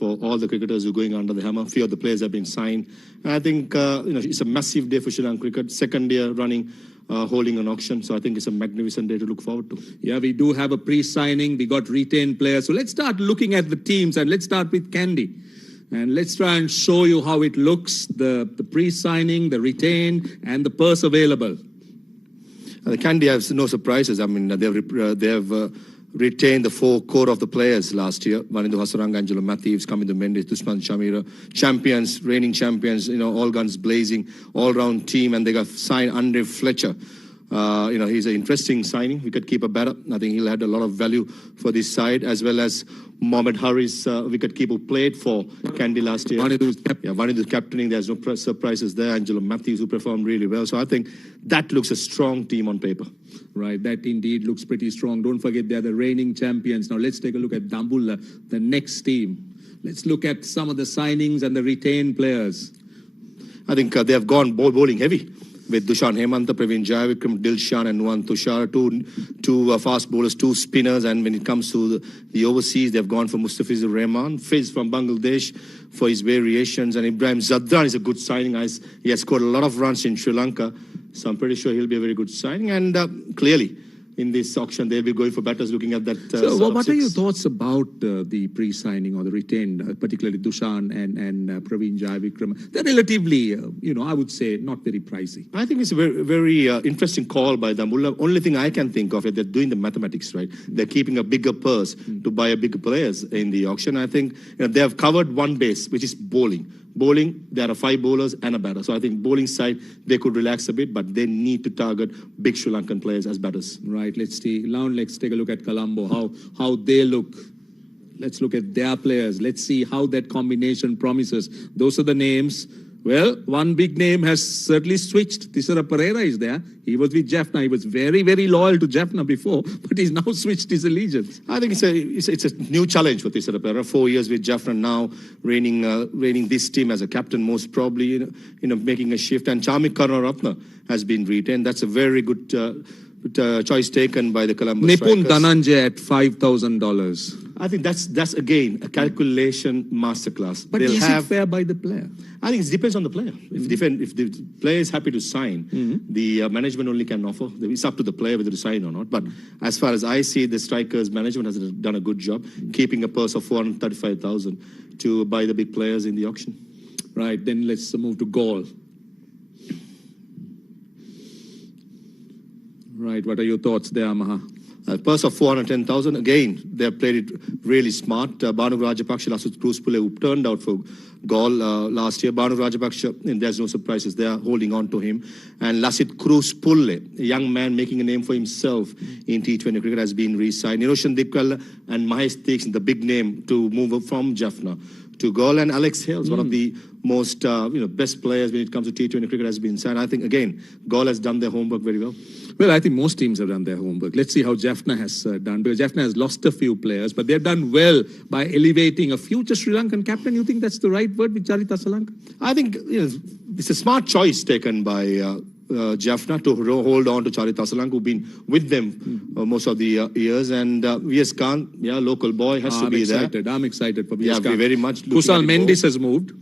for all the cricketers who are going under the hammer. A few of the players have been signed. And I think it's a massive day for Sri Lankan cricket. Second year running, holding an auction. So I think it's a magnificent day to look forward to. Yeah, we do have a pre-signing. We got retained players. So let's start looking at the teams, and let's start with Kandy. And let's try and show you how it looks, the pre-signing, the retained, and the purse available. The Kandy has no surprises. I mean, they've retained the four core of the players last year. Wanindu Hasaranga, Angelo Matthews, Kamindu Mendes, Dushman Shamira, champions, reigning champions, all guns blazing, all-round team, and they got signed Andre Fletcher. He's an interesting signing, wicketkeeper batter. I think he'll add a lot of value for this side, as well as Mohamed Harris, wicketkeeper who played for Kandy last year. Wanindu's captaining. There's no surprises there. Angelo Matthews, who performed really well. So I think that looks a strong team on paper. Right, that indeed looks pretty strong. Don't forget they're the reigning champions. Now let's take a look at Dambulla, the next team. Let's look at some of the signings and the retained players. I think they have gone bowling heavy, with Dushan Hemantha, Praveen Jayavikram, Dilshan and Nuwan Tushar, two fast bowlers, two spinners. And when it comes to the overseas, they've gone for Mustafizur Rahman, Fiz from Bangladesh for his variations. And Ibrahim Zadran is a good signing. He has scored a lot of runs in Sri Lanka. So I'm pretty sure he'll be a very good signing. And clearly, in this auction, they'll be going for batters looking at that. So what are your thoughts about the pre-signing or the retained, particularly Dushan and Praveen Jayavikram? They're relatively, I would say, not very pricey. I think it's a very, very interesting call by Dambulla. Only thing I can think of is they're doing the mathematics, right? They're keeping a bigger purse to buy a bigger players in the auction. I think they have covered one base, which is bowling. Bowling, there are 5 bowlers and a batter. So I think bowling side, they could relax a bit, but they need to target big Sri Lankan players as batters. Right, let's see. Now let's take a look at Colombo, how they look. Let's look at their players. Let's see how that combination promises. Those are the names. Well, one big name has certainly switched. Thisara Pereira is there. He was with Jaffna. He was very, very loyal to Jaffna before, but he's now switched his allegiance. I think it's a new challenge for Thisara Pereira. 4 years with Jaffna, now reigning this team as a captain, most probably, making a shift. And Chamik Karunaratne has been retained. That's a very good choice taken by the Colombo Nipun strikers. Dhananjay at $5,000. I think that's again a calculation masterclass. But is it fair by the player? I think it depends on the player. If the player is happy to sign, the management only can offer. It's up to the player whether to sign or not. But as far as I see, the strikers management has done a good job keeping a purse of 435,000 to buy the big players in the auction. Right. Then let's move to Gaul. Right. What are your thoughts there, Maha? Purse of 410,000. Again, they have played it really smart. Banu Rajapaksa, Lasut Cruz Pulle, who turned out for Gaul last year. Banu Rajapaksa, and there's no surprises. They are holding on to him. And Lasith Cruz Pulle, a young man making a name for himself in T20 cricket, has been re-signed. Niroshan Dikwala and Mahesh Dixon, the big name to move from Jaffna to Gaul. And Alex Hales, one of the most best players when it comes to T20 cricket, has been signed. I think, again, Gaul has done their homework very well. Well, I think most teams have done their homework. Let's see how Jaffna has done, because Jaffna has lost a few players, but they've done well by elevating a future Sri Lankan captain. You think that's the right word with Charita Salanka? I think it's a smart choice taken by Jaffna to hold on to Charita Salanka, who've been with them most of the years. And V.S. Khan, local boy, has to be there. I'm excited for V.S. Khan. Very much. Kusal Mendes has moved.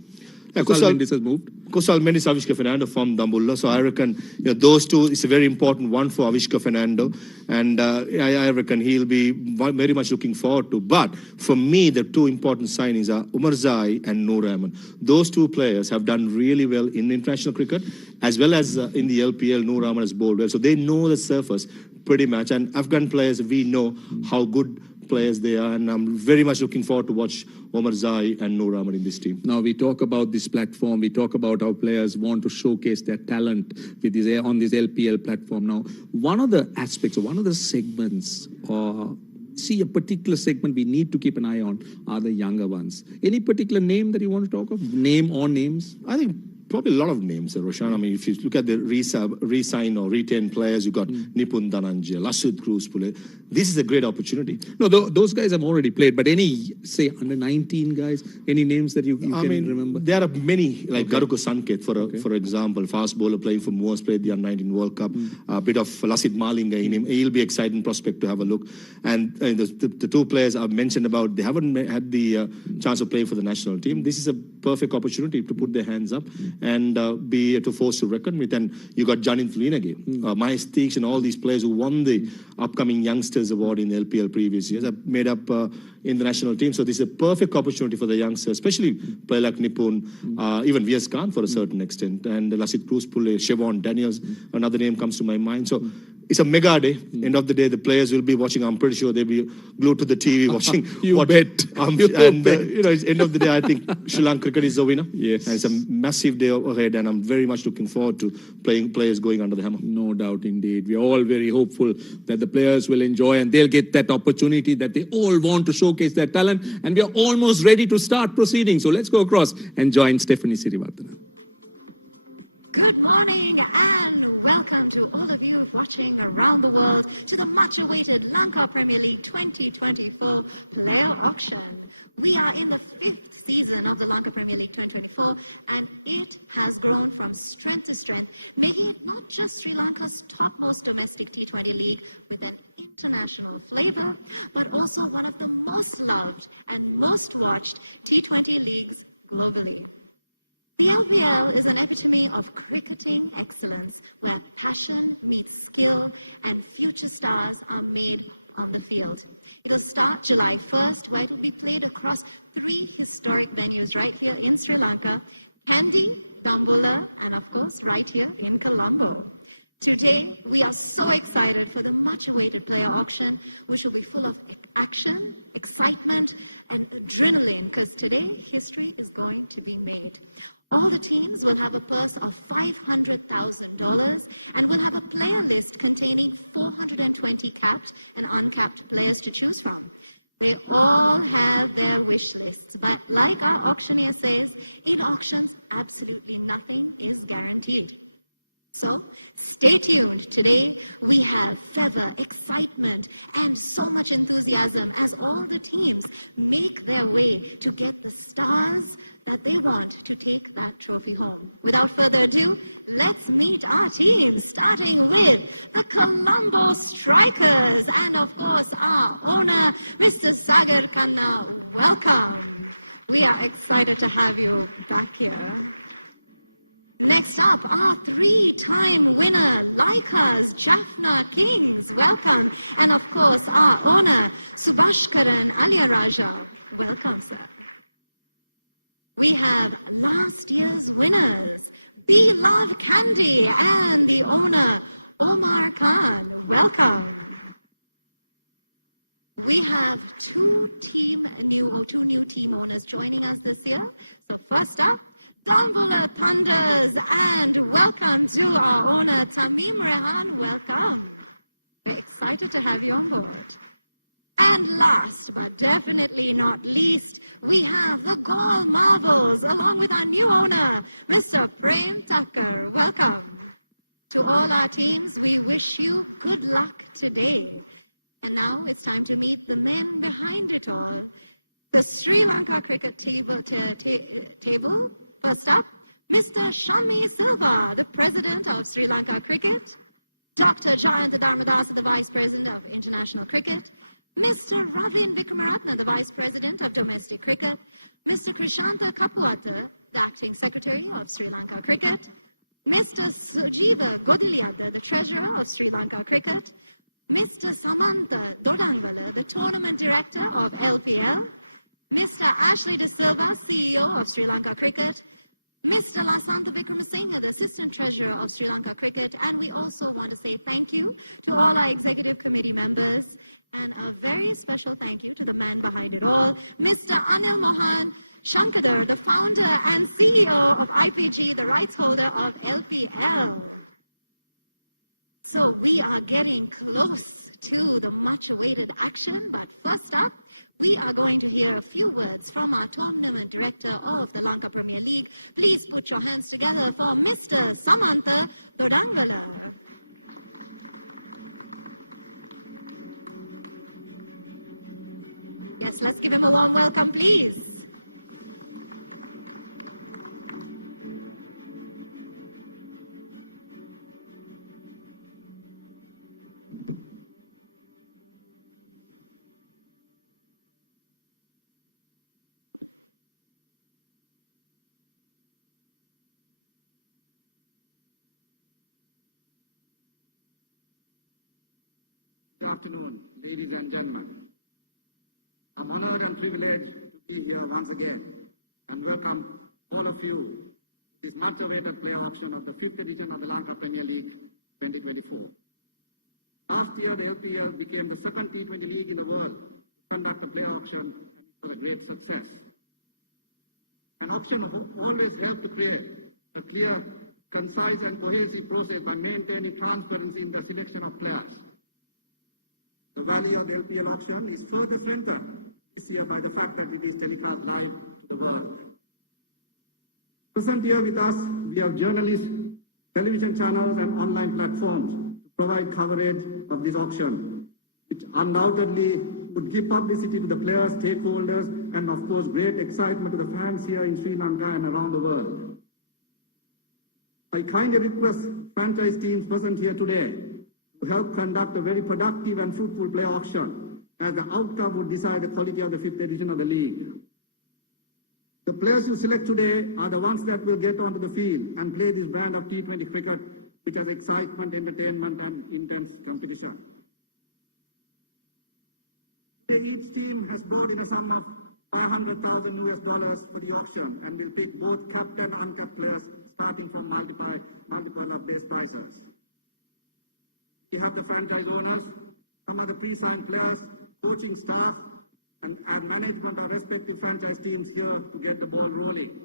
Kusal Mendes, Avishka Fernando from Dambulla. So I reckon those two is a very important one for Avishka Fernando. And I reckon he'll be very much looking forward to. But for me, the two important signings are Umar Zai and Noor Rahman. Those two players have done really well in international cricket, as well as in the LPL. Noor Rahman has bowled well. So they know the surface pretty much. And Afghan players, we know how good players they are, and I'm very much looking forward to watch Omar Zai and Noor Rahman in this team. Now we talk about this platform, we talk about how players want to showcase their talent with on this LPL platform. Now, one of the aspects, or one of the segments, a particular segment we need to keep an eye on are the younger ones. Any particular name that you want to talk of? Name or names? I think probably a lot of names, Roshan. I mean, if you look at the re-sign or retain players, you've got Nipun Dhananjaya, Lasud Cruzpule. This is a great opportunity. No, those guys have already played, but any, say, under 19 guys, any names that you can remember? There are many, like Garuka Sanket, for example, fast bowler playing for Moors, played the under-19 World Cup. A bit of Lasit Malinga in him. He'll be exciting prospect to have a look. And the two players I've mentioned about, they haven't had the chance of playing for the national team. This is a perfect opportunity to put their hands up and be to force to reckon with. And you got Janith Linage, Mahesh Teeks, and all these players who won the upcoming Youngsters Award in the LPL previous years have made up in the national team. So this is a perfect opportunity for the youngsters, especially player like Nipun, even V.S. Khan for a certain extent, and Lasit Cruzpule, Siobhan Daniels, another name comes to my mind. So it's a mega day. End of the day, the players will be watching. I'm pretty sure they'll be glued to the TV watching. Bet. It's end of the day, I think Sri Lanka cricket is the winner. Yes. And it's a massive day ahead, and I'm very much looking forward to playing players going under the hammer. No doubt indeed. We're all very hopeful that the players will enjoy and they'll get that opportunity that they all want to showcase their talent. And we are almost ready to start proceeding. So let's go across and join Stephanie Sirivardhana. Good morning and welcome to all of you watching around the world to the much-awaited Lanka Premier League 2024 player auction. We are in the 5th season of the Lanka Premier League 2024 and it has grown from strength to strength, making it not just Sri Lanka's topmost domestic T20 league with an international flavor, but also one of the most loved and most watched T20 leagues globally. The LPL is an epitome of cricketing excellence where passion meets skill and future stars are made on the field. It'll start July 1st, where it will be played across 3 historic venues right here in Sri Lanka, Kandy, Dambulla, and of course right here in Colombo. Today, we are so excited for the much-awaited player auction, which will be full of action, excitement, and adrenaline, because today, history is going to be made. All the teams will have a purse of $500,000 and will have a player list containing 420 capped and uncapped players to choose from. They all have their wish lists, but like our auctioneer says, in auctions, absolutely nothing is guaranteed. So stay tuned. Today we have feather, excitement, and so much enthusiasm as all the teams make their way to get the stars that they want to take that trophy home. Without further ado, let's meet our teams, starting with the Colombo Strikers and of course our owner, Mr. Sagar Khanna. Welcome. We are excited to have you back here. Next up, our 3-time winner, Lanka's Jaffna Kings. Welcome. And of course, our owner, Subhashkaran Aliyaraja. Welcome, sir. We have last year's winners, Beloved Kandy, and the owner, Omar Khan. Welcome. We have two new team owners joining us this year. So first up, Dambulla Thunders, and welcome to our owner, Tamim Rehan. Welcome. We're excited to have you on board. And last, but definitely not least, we have the Gaul Marvels, along with our new owner, Mr. Prem Thakkar. Welcome. To all our teams, we wish you good luck today. And now it's time to meet the men behind it all. The Sri Lanka cricket table. First up, Mr. Shammi Silva, the President of Sri Lanka Cricket. Dr. Jayanta Dharmadasa, the Vice President of International Cricket. Mr. Ravin Vikramaratne, the Vice President of Domestic Cricket. Mr. Krishanta Kapuata, the Acting Secretary of Sri Lanka Cricket. Mr. Sujiva Godiliada, the Treasurer of Sri Lanka Cricket. Mr. Samantha Dodangvala, the Tournament Director of LPL. Mr. Ashley De Silva, CEO of Sri Lanka Cricket. Mr. Lasantha Vikramasinghe, the Assistant Treasurer of Sri Lanka Cricket. And we also want to say thank you to all our Executive Committee members. And a very special thank you to the man behind it all, Mr. Anil Mohan Shankadar, the founder and CEO of IPG, the rights holder of LPL. So we are getting close to the much-awaited action. But first up, we are going to hear a few words from our tournament director of the Lanka Premier League. Please put your hands together for Mr. Samantha Dodangala. Yes, let's give him a warm welcome, please. Good afternoon, ladies and gentlemen. I'm honored and privileged to be here once again and welcome all of you to this much-awaited player auction of the 5th edition of the Lanka Premier League 2024. Last year, the LPL became the second T20 league in the world to conduct a player auction, and it was a great success. An auction always helped to create a clear, concise and cohesive process by maintaining transparency in the selection of players. The value of the LPL auction is further strengthened this year by the fact that it is telecast live to the world. Present here with us, we have journalists, television channels and online platforms to provide coverage of this auction, which undoubtedly would give publicity to the players, stakeholders and of course great excitement to the fans here in Sri Lanka and around the world. I kindly request franchise teams present here today to help conduct a very productive and fruitful player auction, as the outcome would decide the quality of the 5th edition of the league. The players you select today are the ones that will get onto the field and play this brand of T20 cricket, which has excitement, entertainment and intense competition. Today, each team has brought in a sum of $500,000 US for the auction and will pick both capped and uncapped players starting from multiple of base prizes. We have the franchise owners, some of the pre-signed players, coaching staff, and management of respective franchise teams here to get the ball rolling.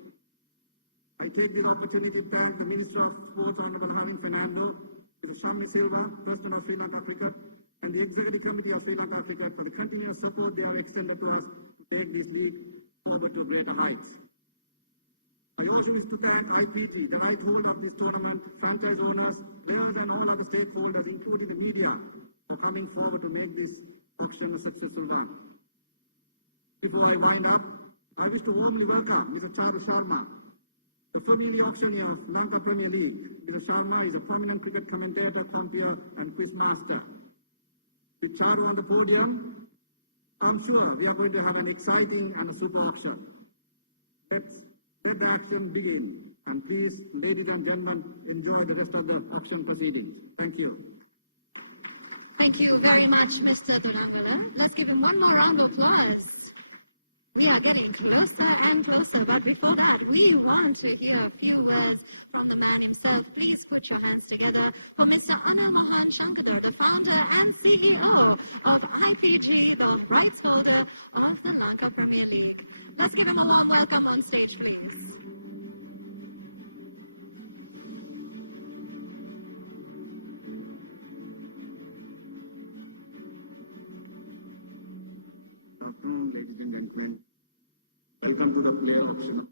I take this opportunity to thank the Minister of Sports, Honorable Harin Fernando, Mr. Shammi Silva, President of Sri Lanka Cricket, and the Executive Committee of Sri Lanka Cricket for the continuous support they have extended to us to take this league forward to greater heights. I also wish to thank IPG, the right holder of this tournament, franchise owners, players and all other stakeholders, including the media, for coming forward to make this auction a successful one. Before I wind up, I wish to warmly welcome Mr. Charu Sharma, the familiar auctioneer of Lanka Premier League. Mr. Sharma is a prominent cricket commentator, compeer and quiz master. With Charu on the podium, I'm sure we are going to have an exciting and a super auction. Let's let the action begin. And please, ladies and gentlemen, enjoy the rest of the auction proceedings. Thank you. Thank you very much, Mr. Dodangala. Let's give him one more round of applause. We are getting closer and closer, but before that, we want to hear a few words from the man himself. Please put your hands together for Mr. Anil Mohan Shankadar, the founder and CEO of IPG, the rights holder of the Lanka Premier League. Let's give him a warm welcome on stage, please. Good afternoon, ladies and gentlemen. Welcome to the player auction of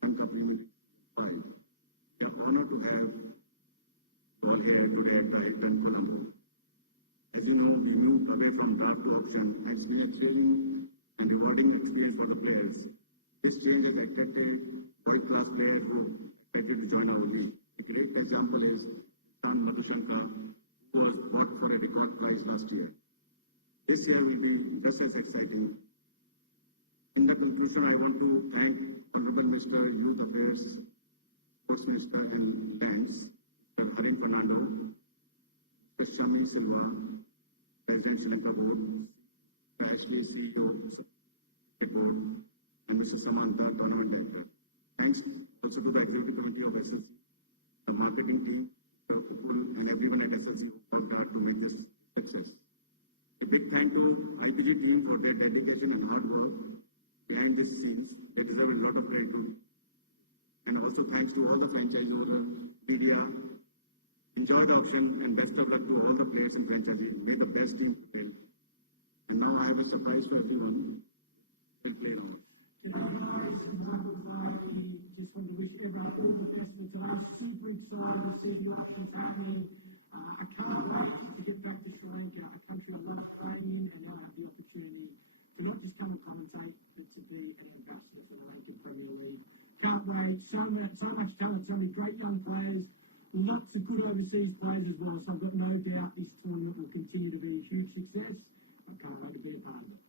the Lanka Premier League Season 5. We are honored to have you all here today at the Hilton, Colombo. As you know, we moved away from draft to auction, and it's been a thrilling and rewarding experience for the players. This change has attracted world-class players who are excited to join our league. A great example is Chan Madhushanka, who was bought for a record price last year. This year will be just as exciting. In the conclusion, I want to thank Honorable Mr. Youth Affairs, Sports Minister and Lands, Mr. Harin Fernando, Mr. Shammi Silva, President Sri Lanka Board, Mr. Ashley, CEO, Cricket Board, and Mr. Samantha, Tournament Director. Thanks also to the Executive Committee of SLC, the marketing team, Mr. Upul, and everyone at SLC who worked hard to make this a success. A big thank to IPG team for their dedication and hard work behind the scenes. They deserve a lot of credit too. And also thanks to all the franchise owners, media, Enjoy the auction and best of luck to all the players and franchisees. May the best team prevail. And now I have a surprise for everyone. We'll play now. G'day guys, Michael Clark here. Just wanted to wish everyone all the best for today. Super excited to see the auctions happening. I can't wait to get back to Sri Lanka, a country I love playing in, and now have the opportunity to not just come and commentate, but to be an ambassador for the Lanka Premier League. Can't wait. So much talent, so many great young players, lots of good overseas players as well. So I've got no doubt this tournament will continue to be a huge success. I can't wait to be a part of it.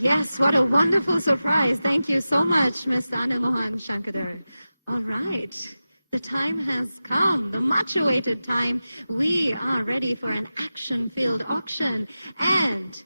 Yes, what a wonderful surprise. Thank you so much, Mr. Anil Mohan Shankadar. All right, the time has come, the much-awaited time. We are ready for an action-filled auction. And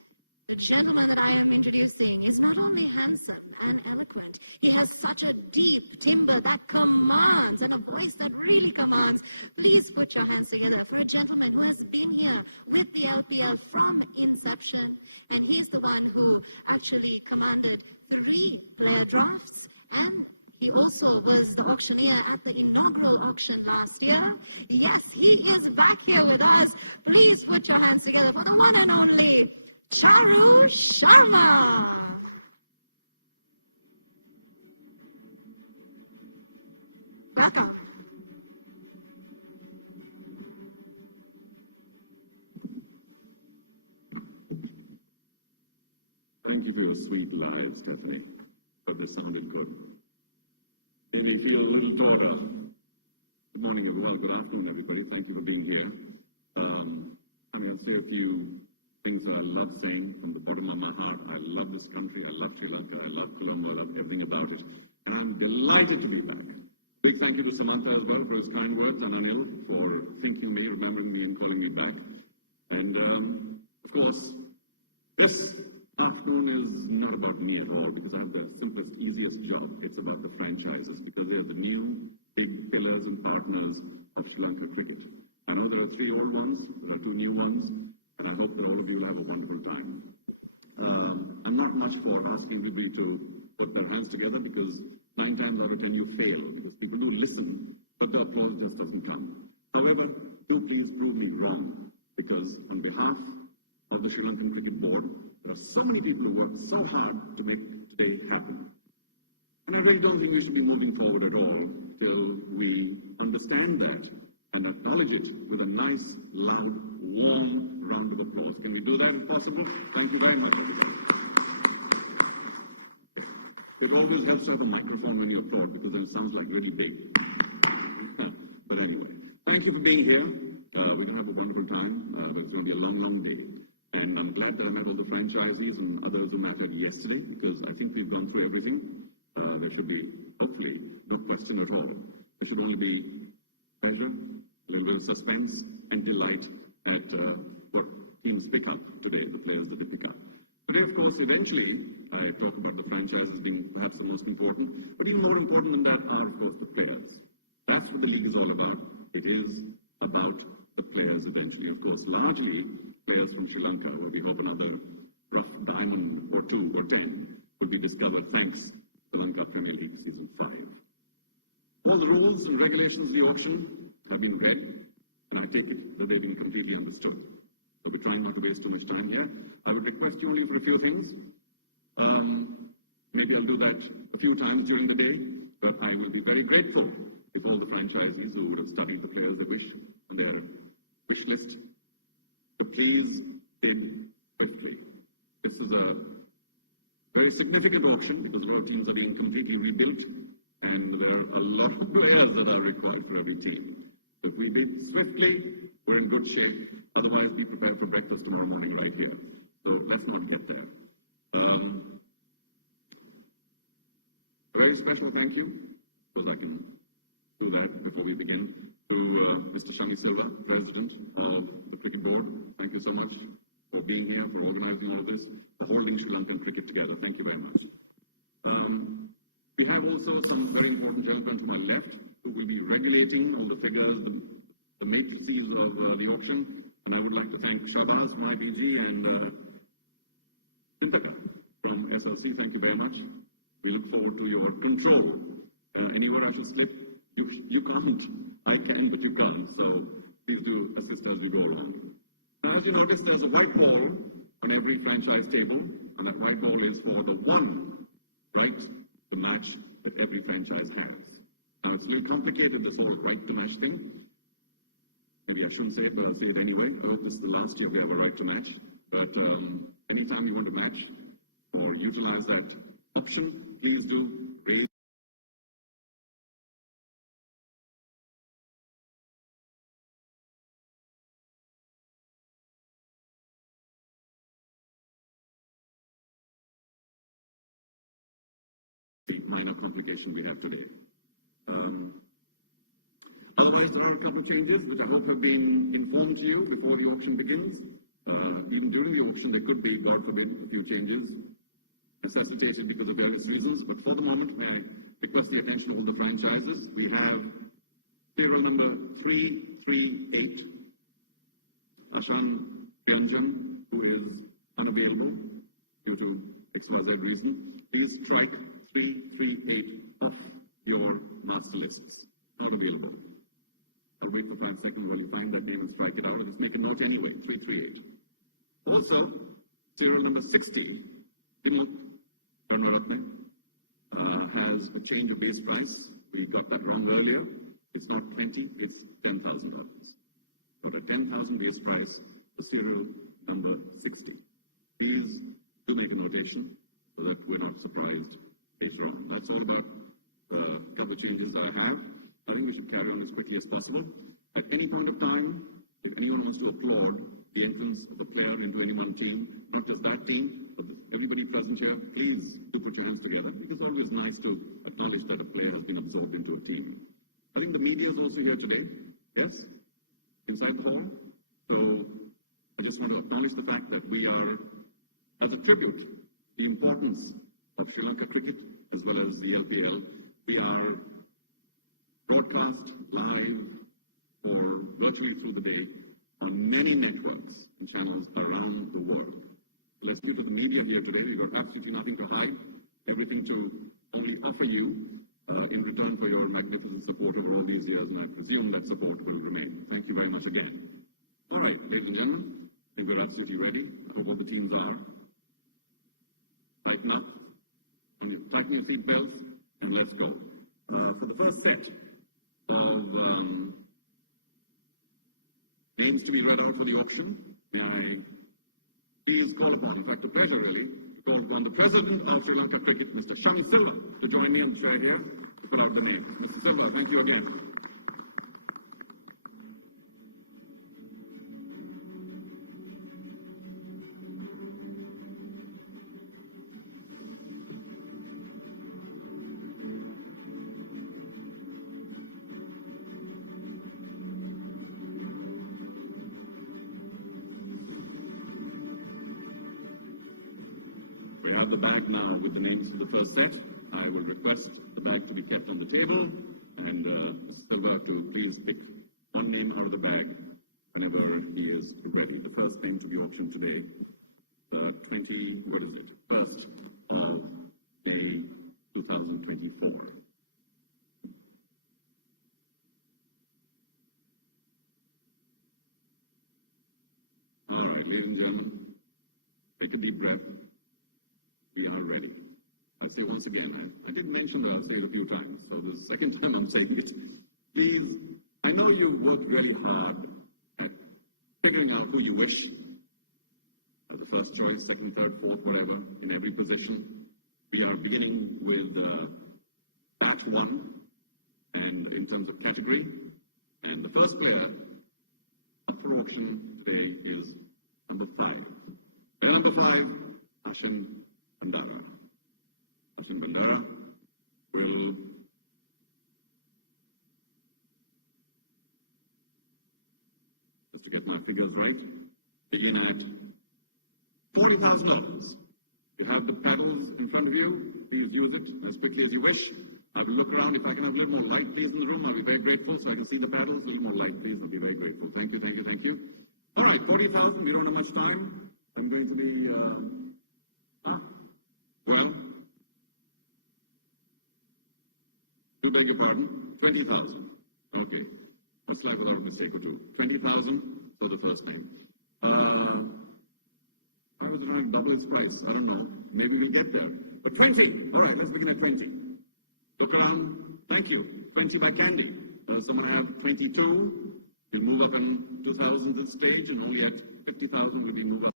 the gentleman that I am introducing is not only handsome and eloquent, he has such a deep timbre that commands and a voice that really commands. Please put your hands together for a gentleman who has been here with the LPL from inception, and he's the one who actually commanded 3 player drafts, and he also was the auctioneer at the inaugural auction last year. Yes, he is back here with us. Please put your hands together for the one and only Charu Sharma. Welcome. Thank you for your sweet lies, Stephanie, but they sounded good. Made me feel a little taller. Good morning, everyone. Good afternoon, everybody. Thank you for being here. I'll say a few things that I love saying from the bottom of my heart. I love this country. I love Sri Lanka. I love Colombo. I love everything about it. And I'm delighted to be back. Big thank you to Samantha as well for his kind words, and Anil for thinking of me, remembering me, and calling me back. And of course, this afternoon is not about me at all, because I have the simplest, easiest job. It's about the franchises, because they are the new big pillars and partners of Sri Lanka cricket. I know there are 3 old ones, there are 2 new ones, and I hope that all of you will have a wonderful time. I'm not much for asking everybody to put their hands together, because 9 times out of 10 you fail, because people do listen, but the applause just doesn't come. However, do please prove me wrong, because on behalf of the Sri Lankan Cricket Board, there are so many people who worked so hard to make today happen. And I really don't think we should be moving forward at all till we understand that and acknowledge it with a nice, loud, warm round of applause. Can we do that if possible? Thank you very much, everybody. Okay. It always helps to have a microphone when you applaud, because then it sounds like really big. But anyway, thank you for being here. We're going to have a wonderful time, but it's going to be a long, long day. And I'm glad that I met all the franchisees and others who mattered yesterday, because I think we've gone through everything. There should be, hopefully, no question at all. There should only be pleasure, a little bit of suspense, and delight at what teams pick up today, the players that they pick up. Today, of course, eventually, I talk about the franchises being perhaps the most important, but even more important than that are, of course, the players. That's what the league is all about. It is about the players eventually. Of course, largely players from Sri Lanka, where we hope another rough diamond or 2 or 10 will be discovered thanks to the Lanka Premier League Season 5. All the rules and regulations of the auction have been read, and I take it that they've been completely understood. So we're trying not to waste too much time here. I would request you only for a few things. Maybe I'll do that a few times during the day, but I will be very grateful if all the franchisees who would have studied the players they wish on their wish list to please bid swiftly. This is a very significant auction, because a lot of teams are being completely rebuilt, and there are a lot of players that are required for every team. So if we bid swiftly, we're in good shape. Otherwise, be prepared for breakfast tomorrow morning right here. So let's not get there. A very special thank you, of course I can do that before we begin, to Mr. Shami Silva, President of the Cricket Board. Thank you so much for being here, for organizing all of this, for holding Sri Lankan cricket together. Thank you very much. We have also some very important gentlemen to my left who will be regulating all the figures, the matrices of the auction. And I would like to thank Shabaz from IBG and Chintaka from SLC. Thank you very much. We look forward to your control. Anywhere I should slip, you can't I can, but you can't. So please do assist as we go along. Now, as you notice, there's a white ball on every franchise table, and that white ball is for the one right to match that every franchise has. Now, it's a little complicated, this whole right to match thing. Maybe I shouldn't say it, but I'll say it anyway. I hope this is the last year we have a right to match. But anytime you want to match or utilize that option, please do raise the minor complication we have today. Otherwise, there are a couple of changes which I hope have been informed to you before the auction begins. Even during the auction, there could be, God forbid, a few changes necessitated because of various reasons. But for the moment, may I request the attention of all the franchises. We have serial number 338, Ashan Priyanjan, who is unavailable due to XYZ reason. Please strike 338 off your master lists. Not available. I'll wait for 5 seconds while you find that name and strike it out, or just make a note anyway, 338. Also, serial number 60, Dimut Karnaratne, has a change of base price. We got that wrong earlier. It's not 20, it's $10,000. Got a 10,000 base price for serial number 60. Please do make a notation so that we're not surprised later on. That's all about a couple of changes that I have. I think we should carry on as quickly as possible. At any point of time, if anyone wants to applaud the entrance of a player into any one team, not just that team, but everybody present here, please do put your hands together, because it's always nice to acknowledge that a player has been absorbed into a team. I think the media is also here today, yes, inside the hall. So I just want to acknowledge the fact that we are, as a tribute, the importance of Sri Lanka cricket as well as the LPL, we are broadcast live or virtually through the day on many networks and channels around the world. Let's go to the media here today. We've got absolutely nothing to hide, everything to only offer you in return for your magnificent support over all these years, and I presume that support will remain. Thank you very much again. All right, ladies and gentlemen, I think we're absolutely ready. I hope all the teams are. Tighten up, tighten your seat belts, and let's go. For the first set of names to be read out for the auction, may I please call upon, in fact a pleasure really, to call upon the President of Sri Lanka Cricket, Mr. Shami Silva, to join me on the chair here to pull out the names. Mr. Silva, thank you again. We have the bag now with the names for the first set. I will request the bag to be kept on the table, and Mr. Silva to please pick one name out of the bag whenever he is ready. The first name to be auctioned today, the 1st of May 2024. All right, ladies and gentlemen, take a deep breath. We are ready. I say once again, I did mention that I'll say it a few times, so this is the second time I'm saying it. Please, I know you worked really hard at figuring out who you wish as a first choice, second, third, fourth, whatever, in every position. We are beginning with bat 1, and in terms of category, and the first player up for auction today is number 5. Player number 5, Ashan Bandara. Ashan Bandara will just to get my figures right, begin at $40,000. You have the paddles in front of you. Please use it as quickly as you wish. I will look around. If I can have a little more light, please, in the room, I'll be very grateful, so I can see the paddles. A little more light, please. I'll be very grateful. Thank you, thank you, thank you. All right, 40,000. We don't have much time. I'm going to be... Well, do beg your pardon, 20,000. Okay. What's life without a mistake or two? 20,000, so the first name. Why was it trying to double its price? I don't know. Maybe we'll get there. But 20. All right, let's begin at 20. Look around. Thank you. 20 by Candy. Someone have 22. He'll move up in 2,000th stage, and only at 50,000 will he move up.